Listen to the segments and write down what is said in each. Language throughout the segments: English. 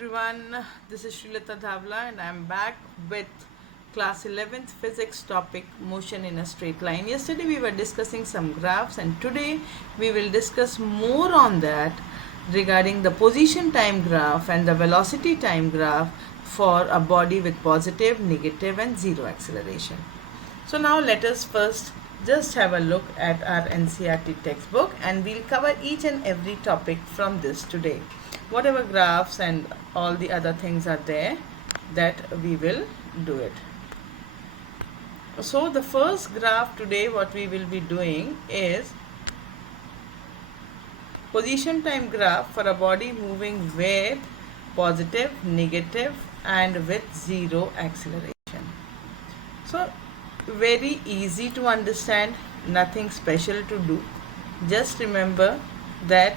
everyone, this is Srilata Dhavla and I am back with class 11th physics topic motion in a straight line. Yesterday we were discussing some graphs and today we will discuss more on that regarding the position time graph and the velocity time graph for a body with positive, negative and zero acceleration. So now let us first just have a look at our NCERT textbook and we'll cover each and every topic from this today. Whatever graphs and all the other things are there, that we will do it. So the first graph today what we will be doing is position time graph for a body moving with positive, negative and with zero acceleration. So very easy to understand, nothing special to do. Just remember that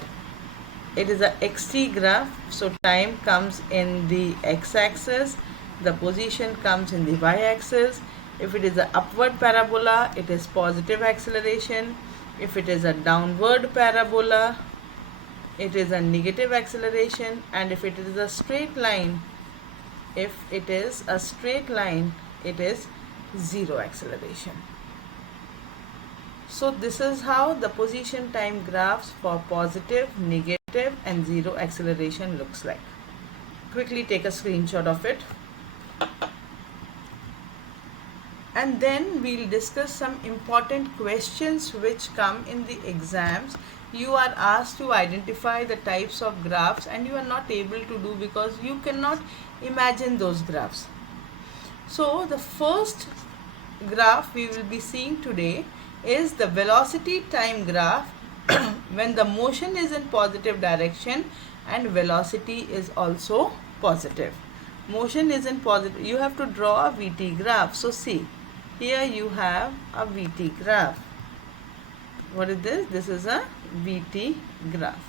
it is a xt graph, so time comes in the x-axis, the position comes in the y-axis. If it is an upward parabola, it is positive acceleration. If it is a downward parabola, it is a negative acceleration. And if it is a straight line, it is zero acceleration. So this is how the position time graphs for positive, negative and zero acceleration looks like. Quickly take a screenshot of it. And then we'll discuss some important questions which come in the exams. You are asked to identify the types of graphs and you are not able to do because you cannot imagine those graphs. So the first graph we will be seeing today is the velocity time graph when the motion is in positive direction and velocity is also positive. Motion is in positive, you have to draw a VT graph. So see, here you have a VT graph. What is this? This is a VT graph.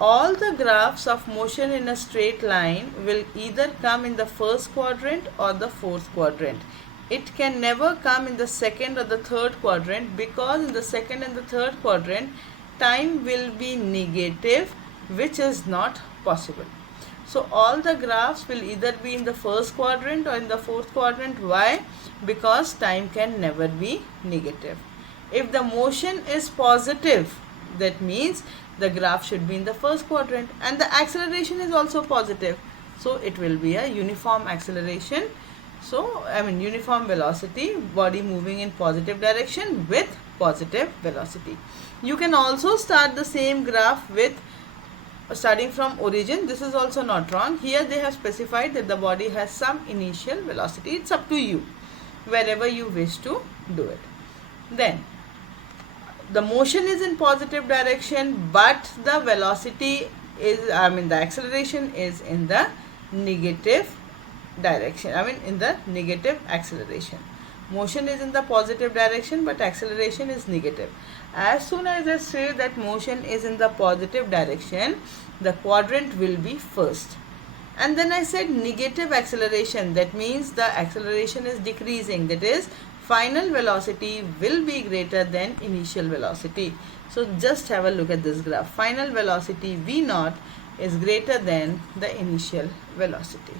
All the graphs of motion in a straight line will either come in the first quadrant or the fourth quadrant. It can never come in the second or the third quadrant because in the second and the third quadrant time will be negative, which is not possible. So all the graphs will either be in the first quadrant or in the fourth quadrant. Why? Because time can never be negative. If the motion is positive, that means the graph should be in the first quadrant and the acceleration is also positive. So it will be a uniform acceleration. So uniform velocity, body moving in positive direction with positive velocity. You can also start the same graph with starting from origin. This is also not wrong. Here they have specified that the body has some initial velocity. It's up to you wherever you wish to do it. Then the motion is in positive direction but the velocity is, the acceleration is in the negative direction, in the negative acceleration. Motion is in the positive direction but acceleration is negative. As soon as I say that motion is in the positive direction, the quadrant will be first. And then I said negative acceleration, that means the acceleration is decreasing, that is final velocity will be greater than initial velocity. So just have a look at this graph. Final velocity V0 is greater than the initial velocity.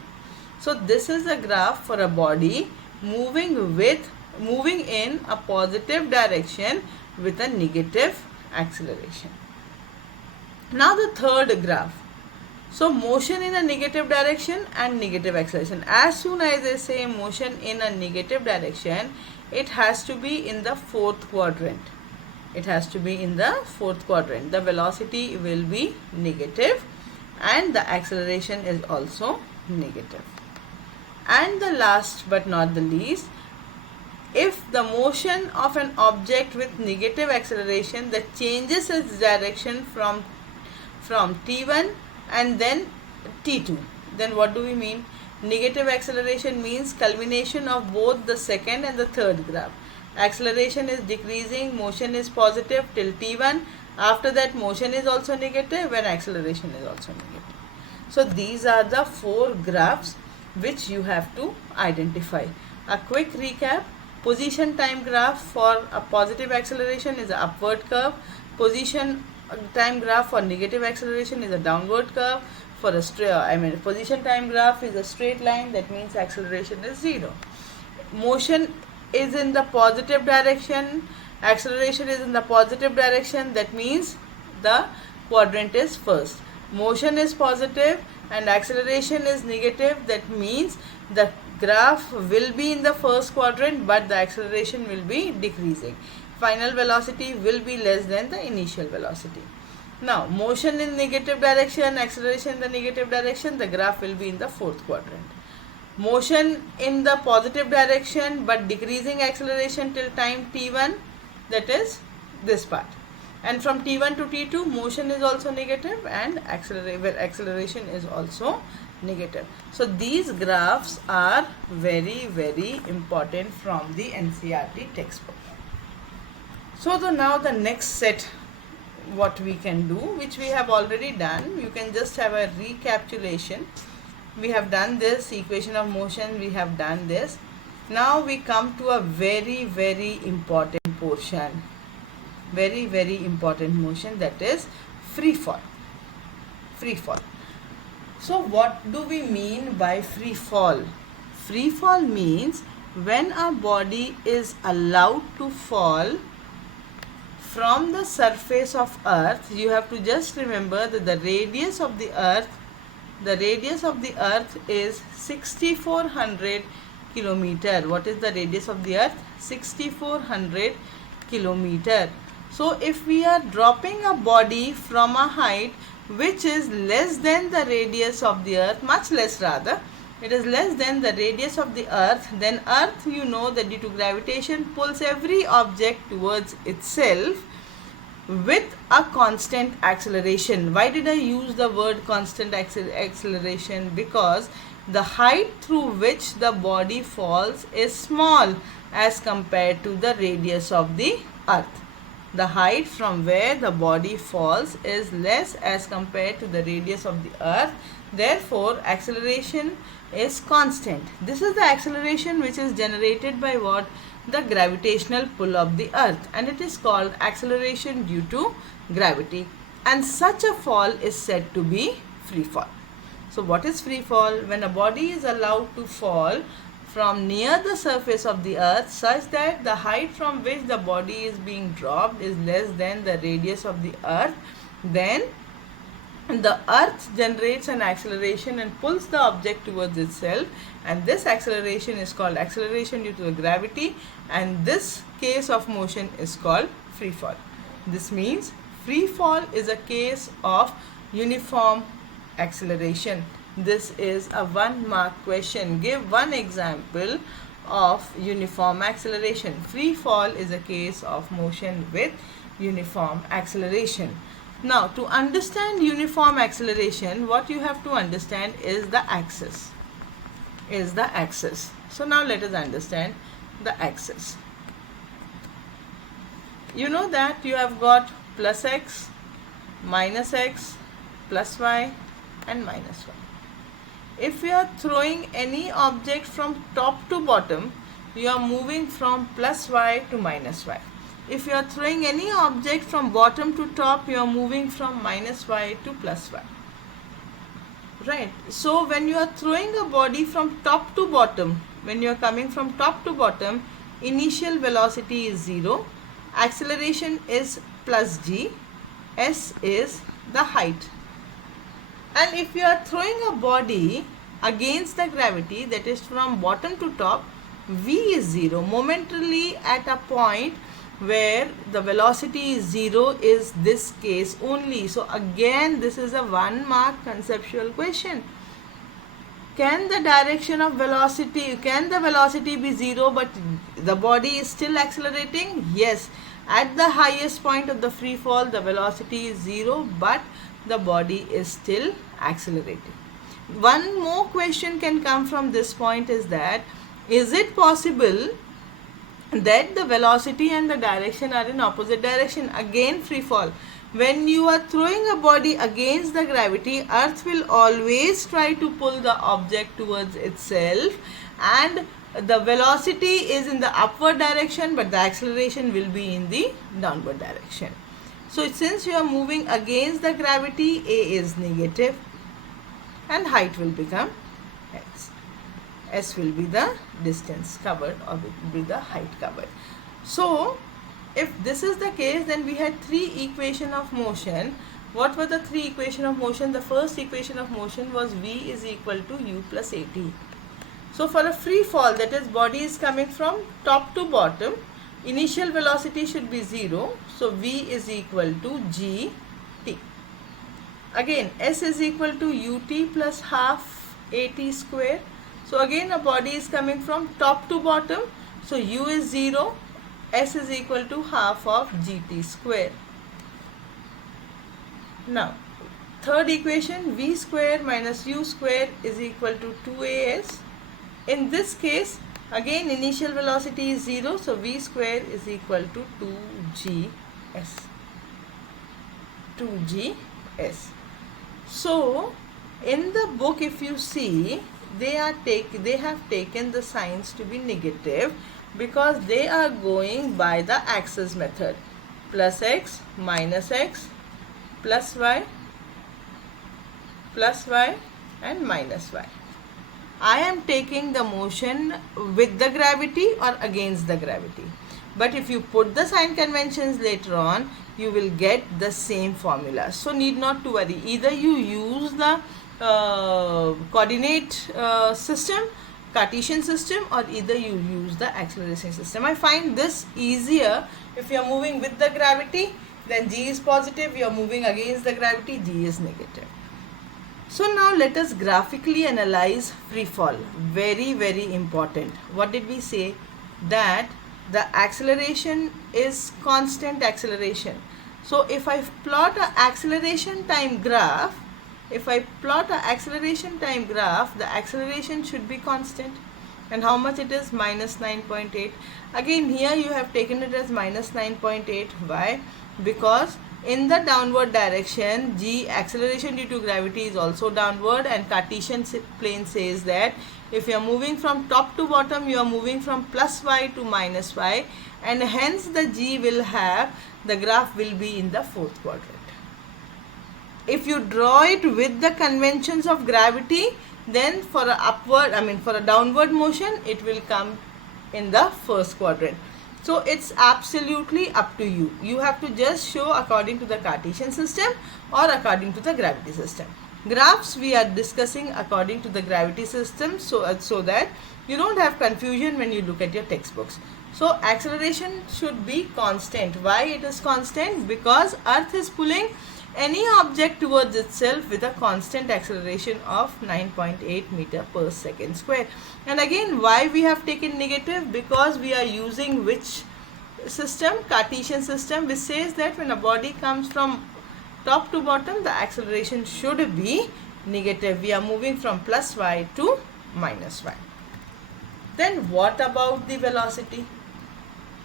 So this is a graph for a body moving in a positive direction with a negative acceleration. Now the third graph. So motion in a negative direction and negative acceleration. As soon as I say motion in a negative direction, it has to be in the fourth quadrant. It has to be in the fourth quadrant. The velocity will be negative and the acceleration is also negative. And the last but not the least, if the motion of an object with negative acceleration that changes its direction from t1 and then t2, then what do we mean? Negative acceleration means culmination of both the second and the third graph. Acceleration is decreasing, motion is positive till t1. After that motion is also negative and acceleration is also negative. So these are the four graphs which you have to identify. A quick recap: position time graph for a positive acceleration is an upward curve, position time graph for negative acceleration is a downward curve. For a position time graph is a straight line. That means acceleration is 0. Motion is in the positive direction. Acceleration is in the positive direction. That means the quadrant is first. Motion is positive and acceleration is negative. That means the graph will be in the first quadrant, but the acceleration will be decreasing. Final velocity will be less than the initial velocity. Now, motion in negative direction, acceleration in the negative direction, the graph will be in the fourth quadrant. Motion in the positive direction but decreasing acceleration till time t1, that is this part. And from t1 to t2, motion is also negative and acceleration is also negative. So these graphs are very, very important from the NCERT textbook. So now the next set, what we can do, which we have already done, you can just have a recapitulation. We have done this equation of motion, we have done this. Now we come to a very, very important portion, very, very important motion, that is free fall. Free fall. So what do we mean by free fall? Free fall means when a body is allowed to fall from the surface of earth. You have to just remember that the radius of the earth is 6400 kilometer. What is the radius of the earth? 6400 kilometer. So if we are dropping a body from a height which is less than the radius of the earth, much less rather, it is less than the radius of the earth, then earth, you know that due to gravitation, pulls every object towards itself with a constant acceleration. Why did I use the word constant acceleration? Because the height through which the body falls is small as compared to the radius of the earth. The height from where the body falls is less as compared to the radius of the earth. Therefore, acceleration is constant. This is the acceleration which is generated by what? The gravitational pull of the earth, and it is called acceleration due to gravity, and such a fall is said to be free fall. So what is free fall? When a body is allowed to fall from near the surface of the earth such that the height from which the body is being dropped is less than the radius of the earth, then the earth generates an acceleration and pulls the object towards itself, and this acceleration is called acceleration due to the gravity, and this case of motion is called free fall. This means free fall is a case of uniform acceleration. This is a 1 mark question. Give one example of uniform acceleration. Free fall is a case of motion with uniform acceleration. Now, to understand uniform acceleration, what you have to understand is the axis. So now let us understand the axis. You know that you have got plus x, plus y and minus y. If you are throwing any object from top to bottom, you are moving from plus y to minus y. If you are throwing any object from bottom to top, you are moving from minus y to plus y. Right. So when you are throwing a body from top to bottom, when you are coming from top to bottom, initial velocity is 0, acceleration is plus g, s is the height. And if you are throwing a body against the gravity, that is from bottom to top, v is 0. Momentarily at a point where the velocity is 0 is this case only. So again, this is a 1 mark conceptual question. Can the direction of velocity, can the velocity be 0 but the body is still accelerating? Yes. At the highest point of the free fall, the velocity is 0 but the body is still accelerating. One more question can come from this point is that, is it possible that the velocity and the direction are in opposite direction? Again, free fall. When you are throwing a body against the gravity, earth will always try to pull the object towards itself, and the velocity is in the upward direction but the acceleration will be in the downward direction. So since you are moving against the gravity, A is negative and height will become S. S will be the distance covered, or will be the height covered. So if this is the case, then we had three equation of motion. What were the three equation of motion? The first equation of motion was V is equal to U plus AT. So for a free fall, that is body is coming from top to bottom, initial velocity should be 0. So V is equal to GT. Again, S is equal to UT plus half AT square. So again a body is coming from top to bottom. So U is 0. S is equal to half of GT square. Now, third equation, V square minus U square is equal to 2AS. In this case, again initial velocity is 0, so V square is equal to 2GS. 2GS. So, in the book if you see, they have taken the signs to be negative because they are going by the axis method. Plus x, plus y and minus y. I am taking the motion with the gravity or against the gravity. But if you put the sign conventions later on, you will get the same formula. So need not to worry. Either you use the coordinate system, Cartesian system, or either you use the acceleration system. I find this easier. If you are moving with the gravity, then G is positive. You are moving against the gravity, G is negative. So now let us graphically analyze free fall. Very, very important. What did we say? That the acceleration is constant acceleration. So if I plot an acceleration time graph, the acceleration should be constant. And how much it is? Minus 9.8. Again here you have taken it as minus 9.8. Why? Because in the downward direction, G acceleration due to gravity is also downward, and Cartesian plane says that if you are moving from top to bottom, you are moving from plus y to minus y, and hence the G will have, the graph will be in the fourth quadrant. If you draw it with the conventions of gravity, then for a downward motion, it will come in the first quadrant. So it's absolutely up to you. You have to just show according to the Cartesian system or according to the gravity system. Graphs we are discussing according to the gravity system, so that you don't have confusion when you look at your textbooks. So acceleration should be constant. Why it is constant? Because Earth is pulling any object towards itself with a constant acceleration of 9.8 meter per second square. And again, why we have taken negative? Because we are using which system? Cartesian system, which says that when a body comes from top to bottom, the acceleration should be negative. We are moving from plus y to minus y. Then what about the velocity?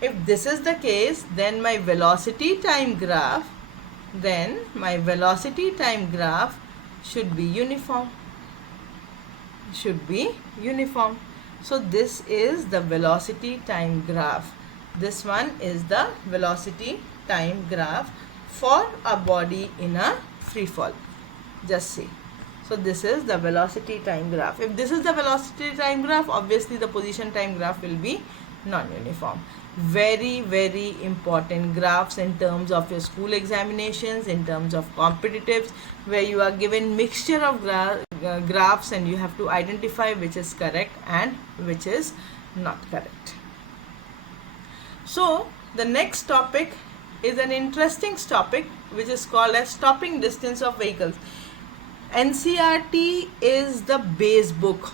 If this is the case, then my velocity time graph should be uniform. So this is the velocity time graph. This one is the velocity time graph for a body in a free fall. Just see. So this is the velocity time graph. If this is the velocity time graph, obviously the position time graph will be non-uniform. Very, very important graphs in terms of your school examinations, in terms of competitives, where you are given mixture of graphs and you have to identify which is correct and which is not correct. So the next topic is an interesting topic which is called as stopping distance of vehicles. NCERT is the base book.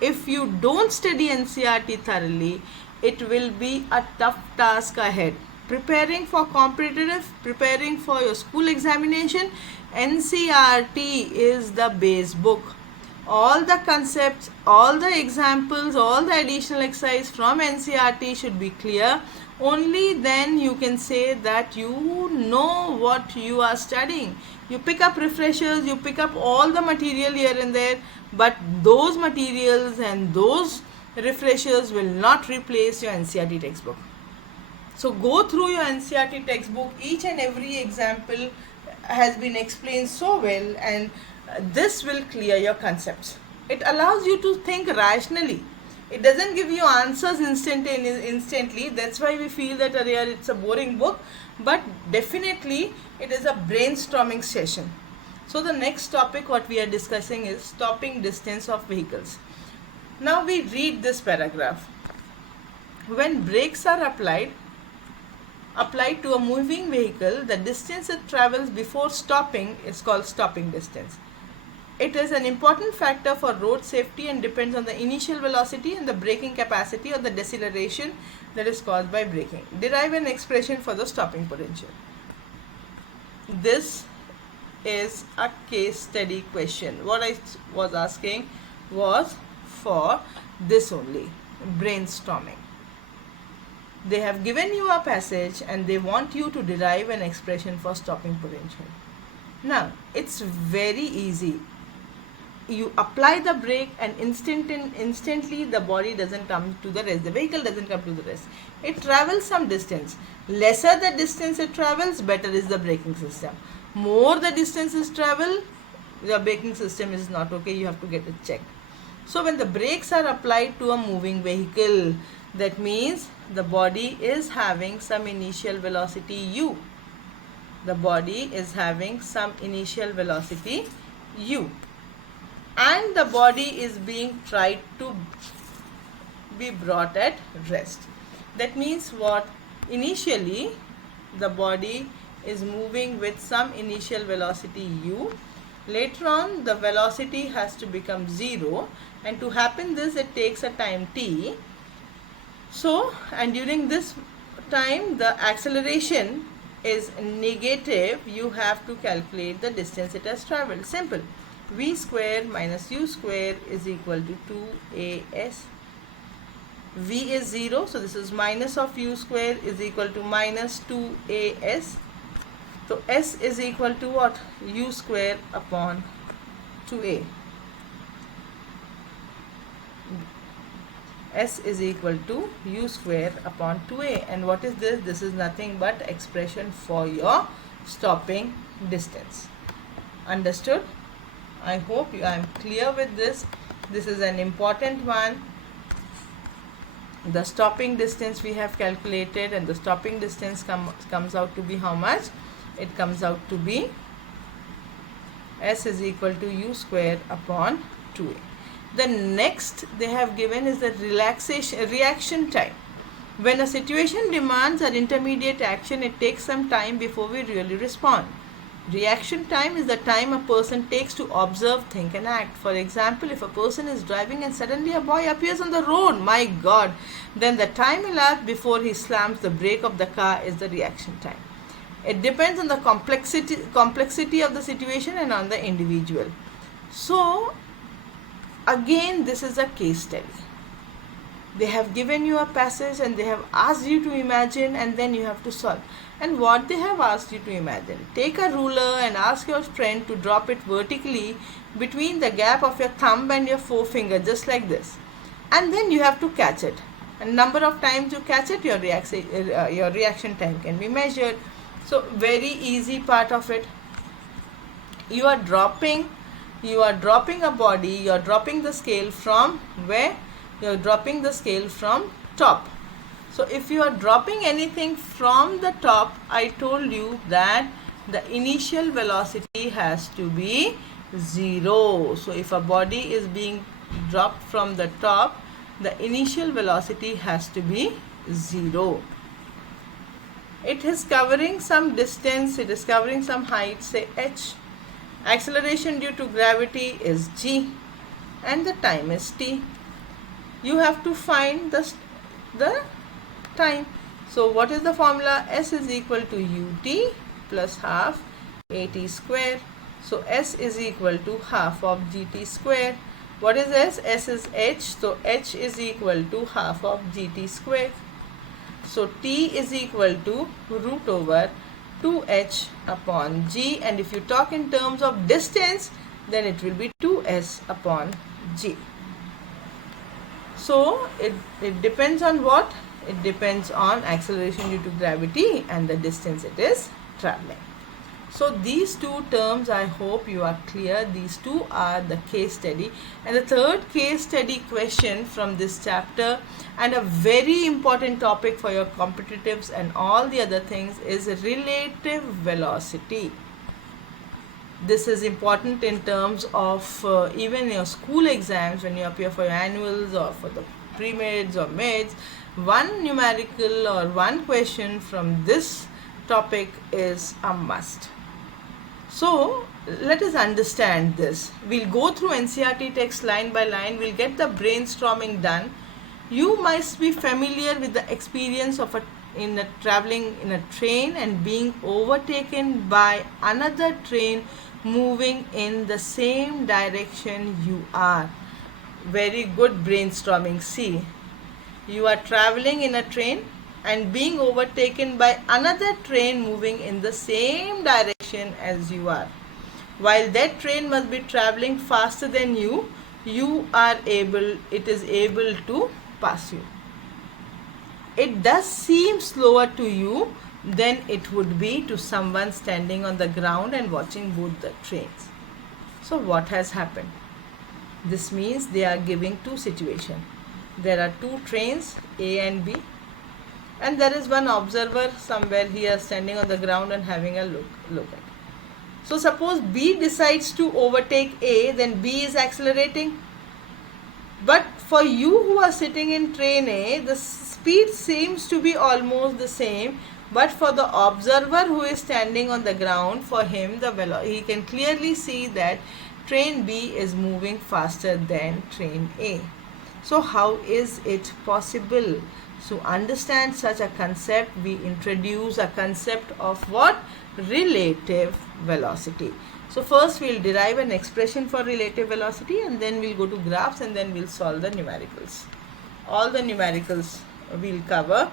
If you don't study NCERT thoroughly, it will be a tough task ahead. Preparing for competitive, preparing for your school examination, NCERT is the base book. All the concepts, all the examples, all the additional exercise from NCERT should be clear. Only then you can say that you know what you are studying. You pick up refreshers, you pick up all the material here and there, but those materials and those refreshers will not replace your NCERT textbook. So go through your NCERT textbook. Each and every example has been explained so well, and this will clear your concepts. It allows you to think rationally. It doesn't give you answers instantly. That's why we feel that it's a boring book, but definitely it is a brainstorming session. So the next topic what we are discussing is stopping distance of vehicles. Now we read this paragraph. When brakes are applied to a moving vehicle, the distance it travels before stopping is called stopping distance. It is an important factor for road safety and depends on the initial velocity and the braking capacity or the deceleration that is caused by braking. Derive an expression for the stopping potential. This is a case study question. What I was asking was for this only, brainstorming. They have given you a passage and they want you to derive an expression for stopping potential. Now, it's very easy. You apply the brake and instantly the body doesn't come to the rest. The vehicle doesn't come to the rest. It travels some distance. Lesser the distance it travels, better is the braking system. More the distance is travel, the braking system is not okay. You have to get it checked. So when the brakes are applied to a moving vehicle, that means the body is having some initial velocity u. The body is having some initial velocity u. And the body is being tried to be brought at rest. That means what? Initially, the body is moving with some initial velocity u. Later on, the velocity has to become 0, and to happen this, it takes a time t. So, and during this time, the acceleration is negative. You have to calculate the distance it has traveled. Simple. V square minus u square is equal to 2as. V is 0, so this is minus of u square is equal to minus 2as. So s is equal to what? U square upon 2a. S is equal to u square upon 2a. And what is this? This is nothing but expression for your stopping distance. Understood? I hope I am clear with this. This is an important one. The stopping distance we have calculated, and the stopping distance comes out to be how much? It comes out to be S is equal to u square upon 2a. The next they have given is the reaction time. When a situation demands an intermediate action, it takes some time before we really respond. Reaction time is the time a person takes to observe, think and act. For example, if a person is driving and suddenly a boy appears on the road, my God, then the time elapsed before he slams the brake of the car is the reaction time. It depends on the complexity of the situation and on the individual. So, again, this is a case study. They have given you a passage and they have asked you to imagine, and then you have to solve. And what they have asked you to imagine, take a ruler and ask your friend to drop it vertically between the gap of your thumb and your forefinger, just like this. And then you have to catch it. And number of times you catch it, your reaction time can be measured. So very easy part of it. You are dropping a body, you are dropping the scale from where? You are dropping the scale from top. So if you are dropping anything from the top, I told you that the initial velocity has to be 0. So if a body is being dropped from the top, the initial velocity has to be 0. It is covering some distance, it is covering some height, say h. Acceleration due to gravity is g and the time is t. You have to find the time. So what is the formula? S is equal to ut plus half at square. So S is equal to half of gt square. What is S? S is h. So h is equal to half of gt square. So t is equal to root over 2h upon g, and if you talk in terms of distance, then it will be 2s upon g. So it depends on what? it depends on acceleration due to gravity and the distance it is traveling. So these two terms, I hope you are clear. These two are the case study. And the third case study question from this chapter, and a very important topic for your competitives and all the other things, is relative velocity. This is important in terms of even your school exams when you appear for your annuals or for the pre-mids or mids. One numerical or one question from this topic is a must. So let us understand this. We'll go through NCERT text line by line. We'll get the brainstorming done. You must be familiar with the experience of traveling in a train and being overtaken by another train moving in the same direction you are. Very good brainstorming. See, you are traveling in a train and being overtaken by another train moving in the same direction as you are. While that train must be traveling faster than you, it is able to pass you. It does seem slower to you than it would be to someone standing on the ground and watching both the trains. So what has happened? This means they are giving two situations. There are two trains, A and B, and there is one observer somewhere here standing on the ground and having a look at it. So suppose B decides to overtake A, then B is accelerating. But for you who are sitting in train A, the speed seems to be almost the same. But for the observer who is standing on the ground, for him he can clearly see that train B is moving faster than train A. So how is it possible? To understand such a concept, we introduce a concept of what? Relative velocity. So first we'll derive an expression for relative velocity, and then we'll go to graphs, and then we'll solve the numericals. All the numericals we'll cover.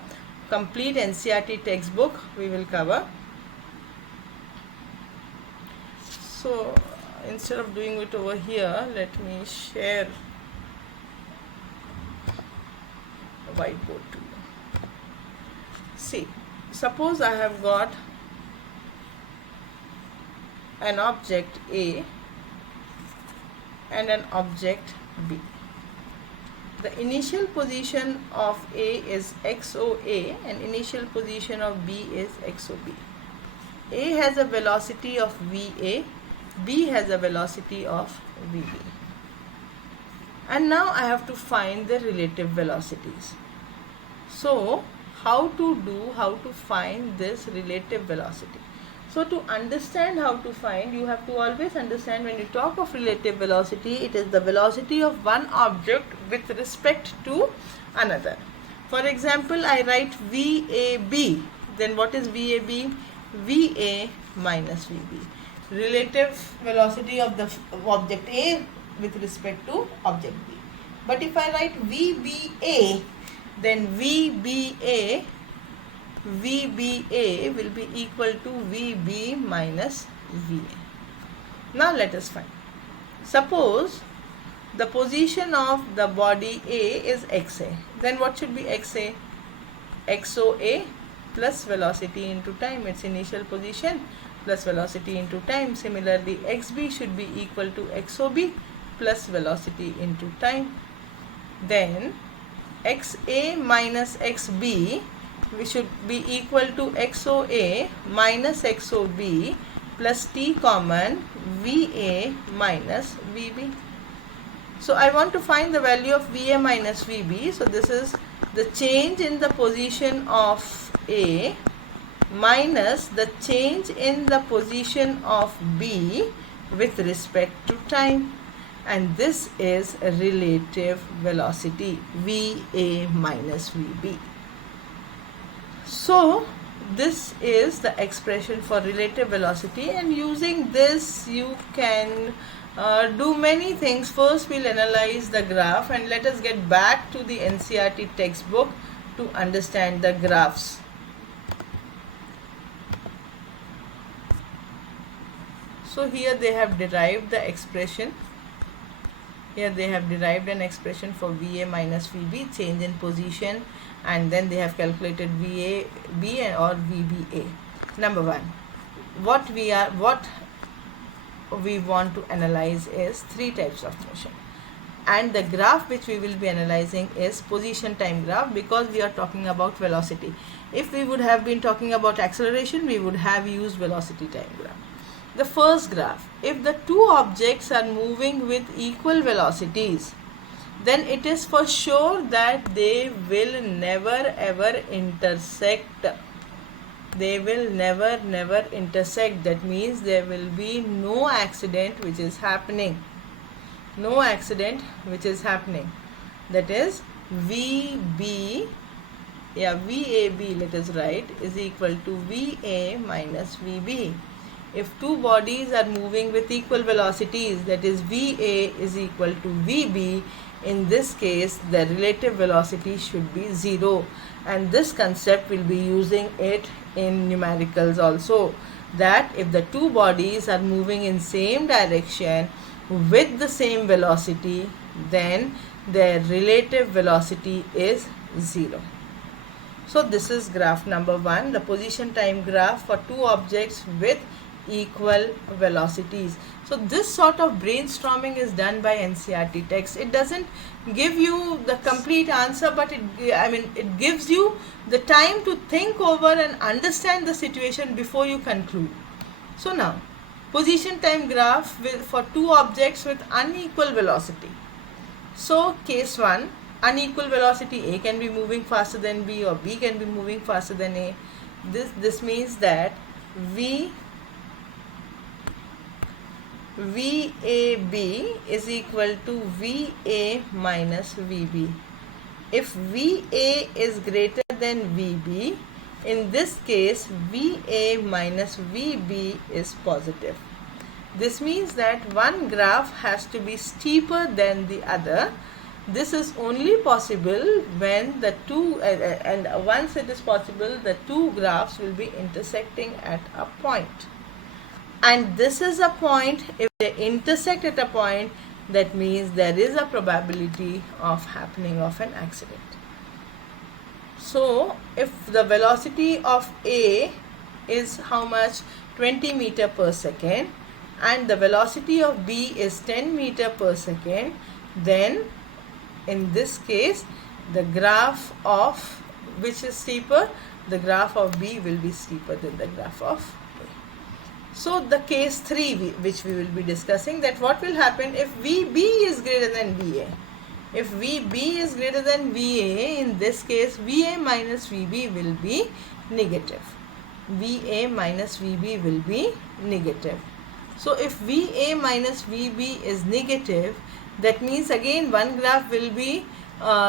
Complete NCERT textbook we will cover. So instead of doing it over here, let me share a whiteboard to you. See, suppose I have got an object A and an object B. The initial position of A is XOA and initial position of B is XOB. A has a velocity of VA, B has a velocity of VB. And now I have to find the relative velocities. So how to find this relative velocity? So to understand how to find, you have to always understand when you talk of relative velocity, it is the velocity of one object with respect to another. For example, I write VAB. Then what is VAB? VA minus VB. Relative velocity of the object A with respect to object B. But if I write VBA, then VBA will be equal to VB minus VA. Now let us find. Suppose the position of the body A is XA. Then what should be XA? XOA plus velocity into time, its initial position, plus velocity into time. Similarly, XB should be equal to XOB plus velocity into time. Then XA minus XB, which should be equal to XOA minus XOB plus T common VA minus VB. So I want to find the value of VA minus VB. So this is the change in the position of A minus the change in the position of B with respect to time. And this is a relative velocity, VA minus VB. So this is the expression for relative velocity, and using this you can do many things. First we'll analyze the graph, and let us get back to the NCERT textbook to understand the graphs. So here they have derived the expression Here they have derived an expression for VA minus VB, change in position, and then they have calculated VAB or VBA. Number one, what we want to analyze is three types of motion, and the graph which we will be analyzing is position time graph, because we are talking about velocity. If we would have been talking about acceleration, we would have used velocity time graph. The first graph, if the two objects are moving with equal velocities, then it is for sure that they will never ever intersect. They will never intersect. That means there will be no accident which is happening. No accident which is happening. That is VAB, let us write, is equal to VA minus VB. If two bodies are moving with equal velocities, that is VA is equal to VB, in this case the relative velocity should be 0, and this concept will be using it in numericals also, that if the two bodies are moving in same direction with the same velocity, then their relative velocity is 0. So this is graph number 1, the position time graph for two objects with equal velocities. So this sort of brainstorming is done by NCERT text. It doesn't give you the complete answer, but it gives you the time to think over and understand the situation before you conclude. So now, position time graph for two objects with unequal velocity. So case 1, unequal velocity, A can be moving faster than B or B can be moving faster than A. This means that VAB is equal to VA minus VB. If VA is greater than VB, in this case VA minus VB is positive. This means that one graph has to be steeper than the other. This is only possible when the two, and once it is possible, the two graphs will be intersecting at a point. And this is a point. If they intersect at a point, that means there is a probability of happening of an accident. So if the velocity of A is how much? 20 meter per second, and the velocity of B is 10 meter per second, then in this case the graph of which is steeper, the graph of B will be steeper than the graph of A. So the case 3 which we will be discussing, that what will happen if VB is greater than VA. If VB is greater than VA, in this case VA minus VB will be negative. VA minus VB will be negative. So if VA minus VB is negative, that means again one graph will be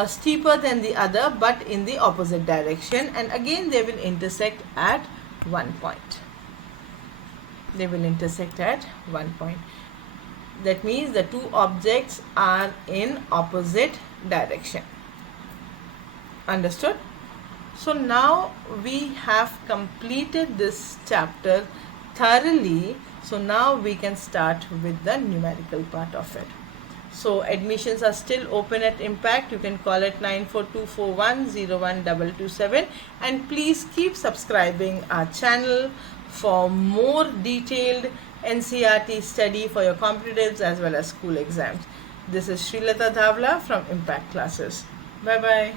steeper than the other, but in the opposite direction, and again they will intersect at one point. They will intersect at one point. That means the two objects are in opposite direction. Understood? So now we have completed this chapter thoroughly. So now we can start with the numerical part of it. So admissions are still open at Impact. You can call it 9424101227, and please keep subscribing our channel for more detailed NCERT study for your competitives as well as school exams. This is Srilata Dhavla from Impact Classes. Bye bye.